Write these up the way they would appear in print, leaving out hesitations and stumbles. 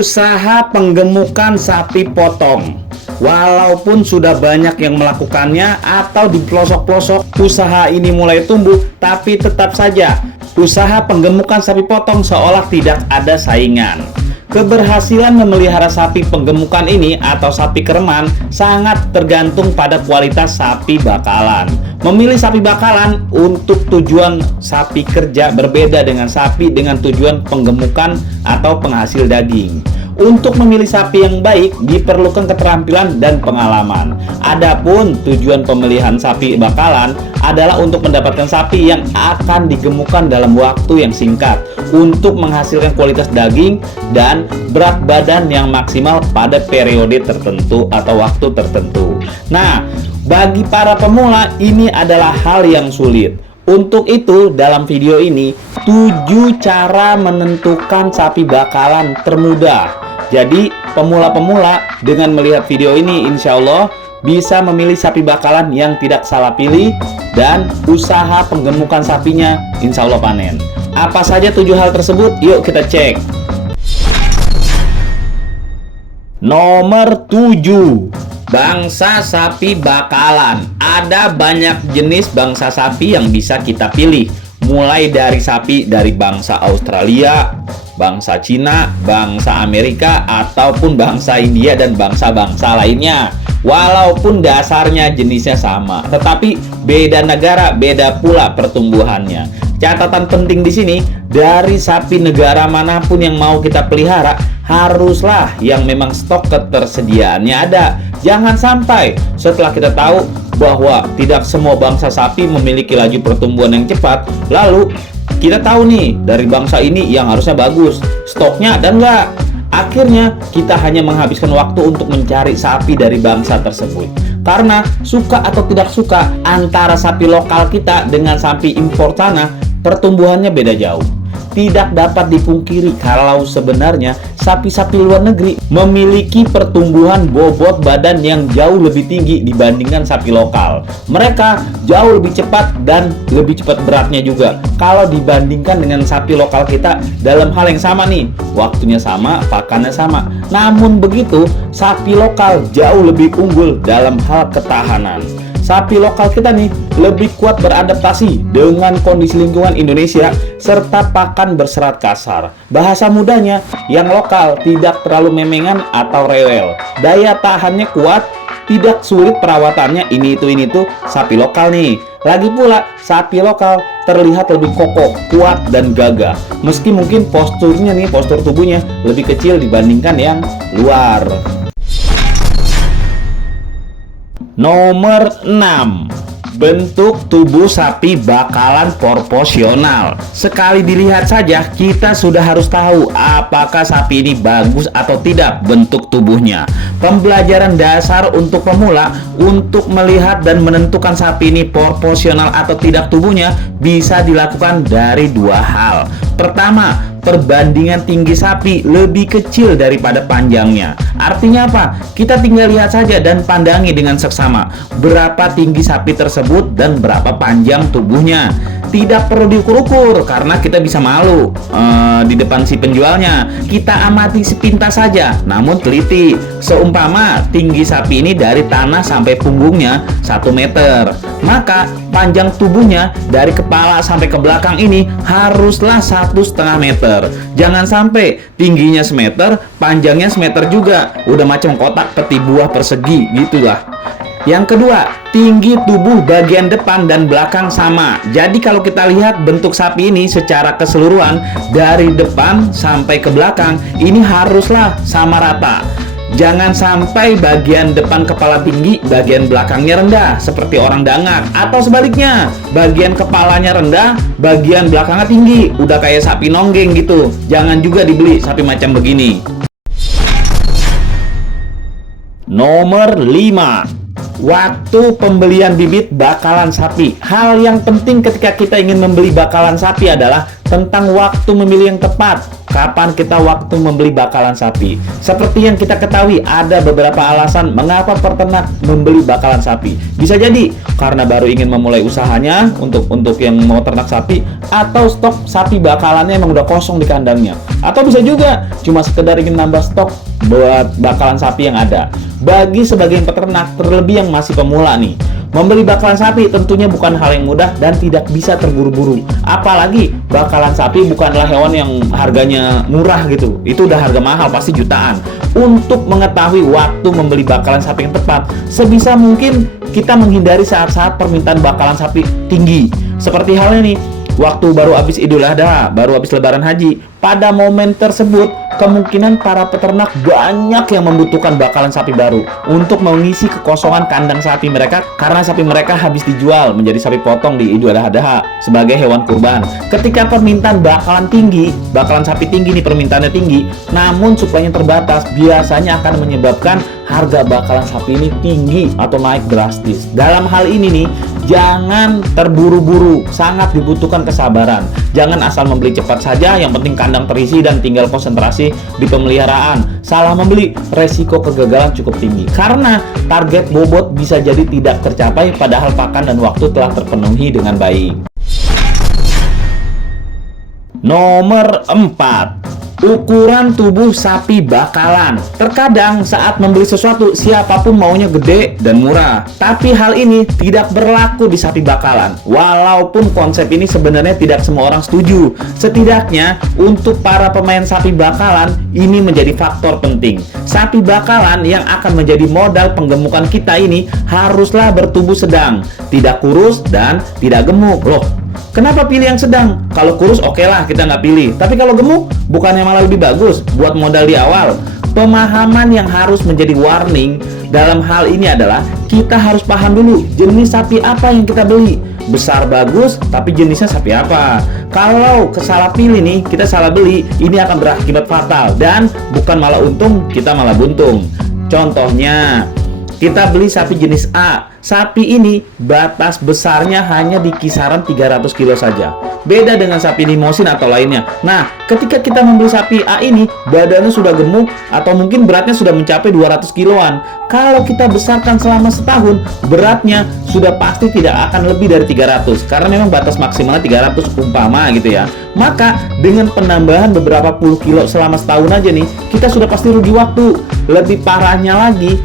Usaha penggemukan sapi potong. Walaupun sudah banyak yang melakukannya atau di pelosok-pelosok usaha ini mulai tumbuh, tapi tetap saja usaha penggemukan sapi potong seolah tidak ada saingan. Keberhasilan memelihara sapi penggemukan ini atau sapi kereman sangat tergantung pada kualitas sapi bakalan. Memilih sapi bakalan untuk tujuan sapi kerja berbeda dengan sapi dengan tujuan penggemukan atau penghasil daging. Untuk memilih sapi yang baik diperlukan keterampilan dan pengalaman. Adapun tujuan pemilihan sapi bakalan adalah untuk mendapatkan sapi yang akan digemukkan dalam waktu yang singkat untuk menghasilkan kualitas daging dan berat badan yang maksimal pada periode tertentu atau waktu tertentu. Nah, bagi para pemula ini adalah hal yang sulit. Untuk itu, dalam video ini 7 cara menentukan sapi bakalan termudah. Jadi, pemula-pemula dengan melihat video ini insya Allah bisa memilih sapi bakalan yang tidak salah pilih dan usaha penggemukan sapinya insya Allah panen. Apa saja 7 hal tersebut? Yuk kita cek. Nomor 7, bangsa sapi bakalan. Ada banyak jenis bangsa sapi yang bisa kita pilih, mulai dari sapi dari bangsa Australia, bangsa Cina, bangsa Amerika, ataupun bangsa India dan bangsa-bangsa lainnya. Walaupun dasarnya jenisnya sama, tetapi beda negara, beda pula pertumbuhannya. Catatan penting di sini, dari sapi negara manapun yang mau kita pelihara, haruslah yang memang stok ketersediaannya ada. Jangan sampai setelah kita tahu bahwa tidak semua bangsa sapi memiliki laju pertumbuhan yang cepat, lalu kita tahu nih dari bangsa ini yang harusnya bagus, stoknya ada nggak? Akhirnya kita hanya menghabiskan waktu untuk mencari sapi dari bangsa tersebut. Karena suka atau tidak suka antara sapi lokal kita dengan sapi impor sana, pertumbuhannya beda jauh. Tidak dapat dipungkiri kalau sebenarnya sapi-sapi luar negeri memiliki pertumbuhan bobot badan yang jauh lebih tinggi dibandingkan sapi lokal. Mereka jauh lebih cepat dan lebih cepat beratnya juga kalau dibandingkan dengan sapi lokal kita dalam hal yang sama nih. Waktunya sama, pakannya sama. Namun begitu, sapi lokal jauh lebih unggul dalam hal ketahanan. Sapi lokal kita nih lebih kuat beradaptasi dengan kondisi lingkungan Indonesia serta pakan berserat kasar. Bahasa mudanya, yang lokal tidak terlalu memengan atau rewel. Daya tahannya kuat, tidak sulit perawatannya, ini itu sapi lokal nih. Lagi pula, sapi lokal terlihat lebih kokoh, kuat dan gagah. Meski mungkin postur tubuhnya lebih kecil dibandingkan yang luar. Nomor 6, bentuk tubuh sapi bakalan proporsional. Sekali dilihat saja kita sudah harus tahu apakah sapi ini bagus atau tidak bentuk tubuhnya. Pembelajaran dasar untuk pemula untuk melihat dan menentukan sapi ini proporsional atau tidak tubuhnya bisa dilakukan dari 2 hal. Pertama, perbandingan tinggi sapi lebih kecil daripada panjangnya. Artinya apa? Kita tinggal lihat saja dan pandangi dengan seksama berapa tinggi sapi tersebut dan berapa panjang tubuhnya. Tidak perlu diukur-ukur karena kita bisa malu di depan si penjualnya. Kita amati sepintas saja, namun teliti. Seumpama tinggi sapi ini dari tanah sampai punggungnya 1 meter, maka panjang tubuhnya dari kepala sampai ke belakang ini haruslah 1,5 meter. Jangan sampai tingginya semeter, panjangnya semeter juga. Udah macam kotak peti buah persegi gitulah. Yang kedua, tinggi tubuh bagian depan dan belakang sama. Jadi kalau kita lihat bentuk sapi ini secara keseluruhan dari depan sampai ke belakang, ini haruslah sama rata. Jangan sampai bagian depan kepala tinggi, bagian belakangnya rendah seperti orang dangak, atau sebaliknya, bagian kepalanya rendah, bagian belakangnya tinggi, udah kayak sapi nonggeng gitu. Jangan juga dibeli sapi macam begini. Nomor 5, waktu pembelian bibit bakalan sapi. Hal yang penting ketika kita ingin membeli bakalan sapi adalah tentang waktu memilih yang tepat. Kapan kita waktu membeli bakalan sapi? Seperti yang kita ketahui, ada beberapa alasan mengapa peternak membeli bakalan sapi. Bisa jadi karena baru ingin memulai usahanya untuk yang mau ternak sapi, atau stok sapi bakalannya emang udah kosong di kandangnya. Atau bisa juga cuma sekedar ingin nambah stok buat bakalan sapi yang ada. Bagi sebagian peternak, terlebih yang masih pemula nih, membeli bakalan sapi tentunya bukan hal yang mudah dan tidak bisa terburu-buru. Apalagi bakalan sapi bukanlah hewan yang harganya murah gitu. Itu udah harga mahal, pasti jutaan. Untuk mengetahui waktu membeli bakalan sapi yang tepat, sebisa mungkin kita menghindari saat-saat permintaan bakalan sapi tinggi. Seperti halnya nih, waktu baru habis Idul Adha, baru habis Lebaran Haji. Pada momen tersebut, kemungkinan para peternak banyak yang membutuhkan bakalan sapi baru untuk mengisi kekosongan kandang sapi mereka, karena sapi mereka habis dijual menjadi sapi potong di Idul Adha sebagai hewan kurban. Ketika permintaan bakalan tinggi, bakalan sapi tinggi nih, permintaannya tinggi, namun suplainya terbatas, biasanya akan menyebabkan harga bakalan sapi ini tinggi atau naik drastis. Dalam hal ini nih, jangan terburu-buru, sangat dibutuhkan kesabaran. Jangan asal membeli cepat saja, yang penting kandang terisi dan tinggal konsentrasi di pemeliharaan. Salah membeli, resiko kegagalan cukup tinggi. Karena target bobot bisa jadi tidak tercapai padahal pakan dan waktu telah terpenuhi dengan baik. Nomor 4. Ukuran tubuh sapi bakalan. Terkadang saat membeli sesuatu, siapapun maunya gede dan murah. Tapi hal ini tidak berlaku di sapi bakalan. Walaupun konsep ini sebenarnya tidak semua orang setuju. Setidaknya untuk para pemain sapi bakalan, ini menjadi faktor penting. Sapi bakalan yang akan menjadi modal penggemukan kita ini haruslah bertubuh sedang, tidak kurus dan tidak gemuk. Loh, kenapa pilih yang sedang? Kalau kurus oke lah, kita nggak pilih. Tapi kalau gemuk, bukannya malah lebih bagus buat modal di awal? Pemahaman yang harus menjadi warning dalam hal ini adalah kita harus paham dulu jenis sapi apa yang kita beli. Besar bagus, tapi jenisnya sapi apa? Kalau salah pilih nih, kita salah beli, ini akan berakibat fatal. Dan bukan malah untung, kita malah buntung. Contohnya, kita beli sapi jenis A. Sapi ini batas besarnya hanya di kisaran 300 kilo saja. Beda dengan sapi limosin atau lainnya. Nah, ketika kita membeli sapi A ini, badannya sudah gemuk atau mungkin beratnya sudah mencapai 200 kiloan. Kalau kita besarkan selama setahun, beratnya sudah pasti tidak akan lebih dari 300. Karena memang batas maksimalnya 300 umpama gitu ya. Maka dengan penambahan beberapa puluh kilo selama setahun aja nih, kita sudah pasti rugi waktu. Lebih parahnya lagi,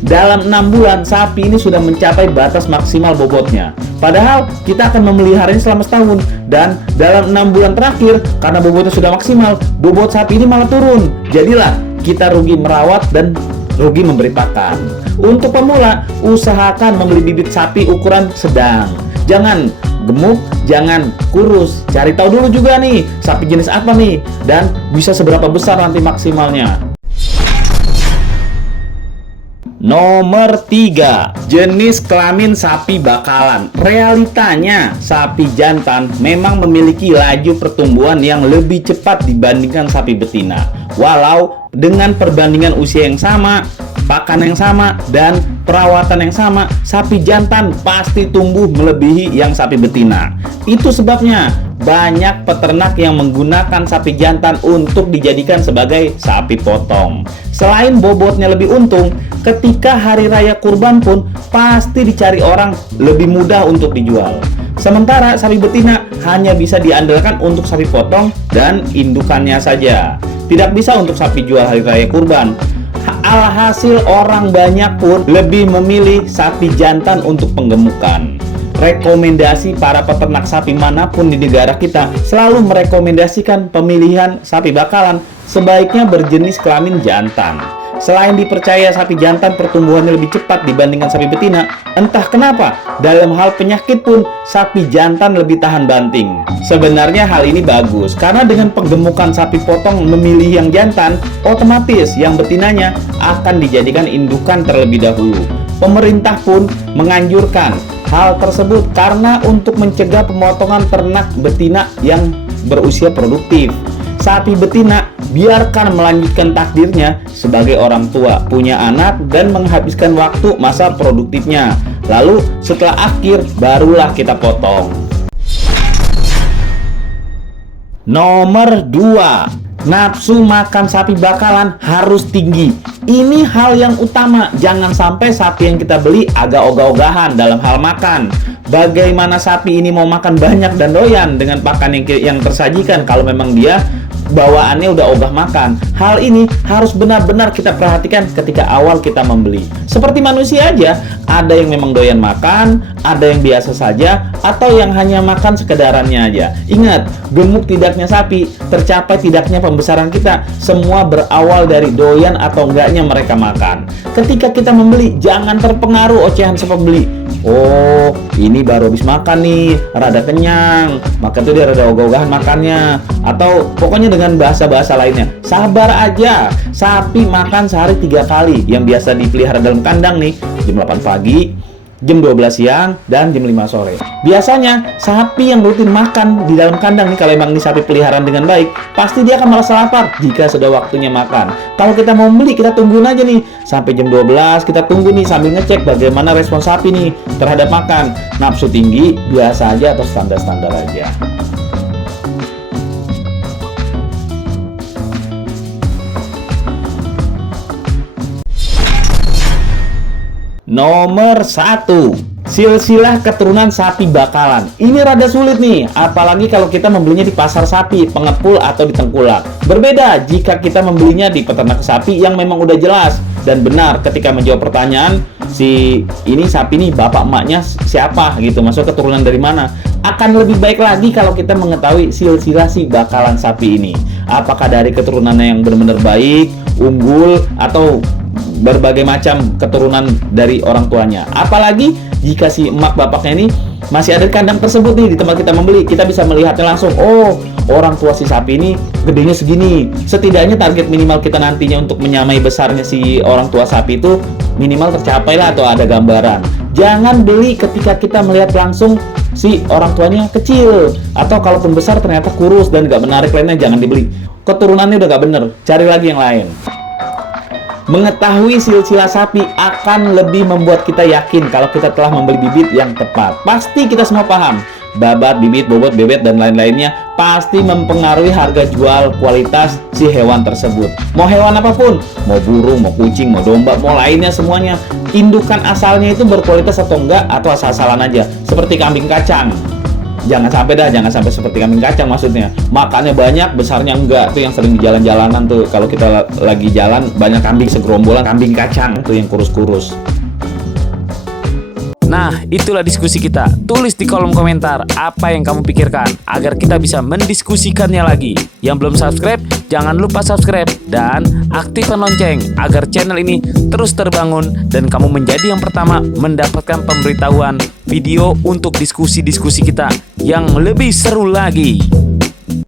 dalam 6 bulan sapi ini sudah mencapai batas maksimal bobotnya. Padahal kita akan memeliharanya selama setahun. Dan dalam 6 bulan terakhir, karena bobotnya sudah maksimal, bobot sapi ini malah turun. Jadilah kita rugi merawat dan rugi memberi pakan. Untuk pemula, usahakan membeli bibit sapi ukuran sedang. Jangan gemuk, jangan kurus. Cari tahu dulu juga nih, sapi jenis apa nih, dan bisa seberapa besar nanti maksimalnya. Nomor 3. Jenis kelamin sapi bakalan. Realitanya, sapi jantan memang memiliki laju pertumbuhan yang lebih cepat dibandingkan sapi betina. Walau dengan perbandingan usia yang sama, pakan yang sama, dan perawatan yang sama, sapi jantan pasti tumbuh melebihi yang sapi betina. Itu sebabnya banyak peternak yang menggunakan sapi jantan untuk dijadikan sebagai sapi potong. Selain bobotnya lebih untung, ketika hari raya kurban pun pasti dicari orang lebih mudah untuk dijual. Sementara sapi betina hanya bisa diandalkan untuk sapi potong dan indukannya saja. Tidak bisa untuk sapi jual hari raya kurban. Alhasil orang banyak pun lebih memilih sapi jantan untuk penggemukan. Rekomendasi para peternak sapi manapun di negara kita selalu merekomendasikan pemilihan sapi bakalan sebaiknya berjenis kelamin jantan. Selain dipercaya sapi jantan pertumbuhannya lebih cepat dibandingkan sapi betina, entah kenapa dalam hal penyakit pun sapi jantan lebih tahan banting. Sebenarnya hal ini bagus karena dengan penggemukan sapi potong memilih yang jantan, otomatis yang betinanya akan dijadikan indukan terlebih dahulu. Pemerintah pun menganjurkan hal tersebut karena untuk mencegah pemotongan ternak betina yang berusia produktif. Sapi betina biarkan melanjutkan takdirnya sebagai orang tua, punya anak, dan menghabiskan waktu masa produktifnya. Lalu setelah akhir barulah kita potong. Nomor 2, nafsu makan sapi bakalan harus tinggi. Ini hal yang utama. Jangan sampai sapi yang kita beli agak ogah-ogahan dalam hal makan. Bagaimana sapi ini mau makan banyak dan doyan dengan pakan yang tersajikan kalau memang dia bawaannya udah ogah makan. Hal ini harus benar-benar kita perhatikan ketika awal kita membeli. Seperti manusia aja, ada yang memang doyan makan, ada yang biasa saja, atau yang hanya makan sekedarannya aja. Ingat, gemuk tidaknya sapi, tercapai tidaknya pembesaran kita, semua berawal dari doyan atau enggaknya mereka makan. Ketika kita membeli, jangan terpengaruh ocehan si pembeli. Oh, ini baru habis makan nih, rada kenyang, maka tuh dia rada ogah-ogahan makannya. Atau pokoknya dengan bahasa-bahasa lainnya. Sabar aja, sapi makan sehari 3 kali. Yang biasa dipelihara dalam kandang nih, jam 8 pagi, jam 12 siang, dan jam 5 sore. Biasanya sapi yang rutin makan di dalam kandang nih, kalau emang ini sapi peliharaan dengan baik, pasti dia akan merasa lapar jika sudah waktunya makan. Kalau kita mau beli, kita tungguin aja nih sampai jam 12, kita tunggu nih sambil ngecek bagaimana respon sapi nih terhadap makan. Nafsu tinggi, biasa aja atau standar-standar aja. Nomor 1, silsilah keturunan sapi bakalan. Ini rada sulit nih, apalagi kalau kita membelinya di pasar sapi, pengepul, atau di tengkulak. Berbeda jika kita membelinya di peternak sapi yang memang udah jelas dan benar ketika menjawab pertanyaan, si ini sapi nih bapak emaknya siapa gitu, masuk keturunan dari mana. Akan lebih baik lagi kalau kita mengetahui silsilah si bakalan sapi ini. Apakah dari keturunannya yang benar-benar baik, unggul, atau berbagai macam keturunan dari orang tuanya. Apalagi jika si emak bapaknya ini masih ada di kandang tersebut nih, di tempat kita membeli, kita bisa melihatnya langsung. Oh, orang tua si sapi ini gedenya segini. Setidaknya target minimal kita nantinya untuk menyamai besarnya si orang tua sapi itu minimal tercapai lah, atau ada gambaran. Jangan beli ketika kita melihat langsung si orang tuanya kecil, atau kalaupun besar ternyata kurus dan gak menarik lainnya, jangan dibeli. Keturunannya udah gak bener, cari lagi yang lain. Mengetahui silsilah sapi akan lebih membuat kita yakin kalau kita telah membeli bibit yang tepat. Pasti kita semua paham, babat, bibit, bobot, bebet, dan lain-lainnya pasti mempengaruhi harga jual kualitas si hewan tersebut. Mau hewan apapun, mau burung, mau kucing, mau domba, mau lainnya semuanya, indukan asalnya itu berkualitas atau enggak, atau asal-asalan aja. Seperti kambing kacang. Jangan sampai seperti kambing kacang, maksudnya makannya banyak, besarnya enggak. Itu yang sering di jalan-jalanan tuh, kalau kita lagi jalan banyak kambing segerombolan, kambing kacang tuh yang kurus-kurus. Nah, itulah diskusi kita. Tulis di kolom komentar apa yang kamu pikirkan agar kita bisa mendiskusikannya lagi. Yang belum subscribe, jangan lupa subscribe dan aktifkan lonceng agar channel ini terus terbangun dan kamu menjadi yang pertama mendapatkan pemberitahuan video untuk diskusi-diskusi kita yang lebih seru lagi.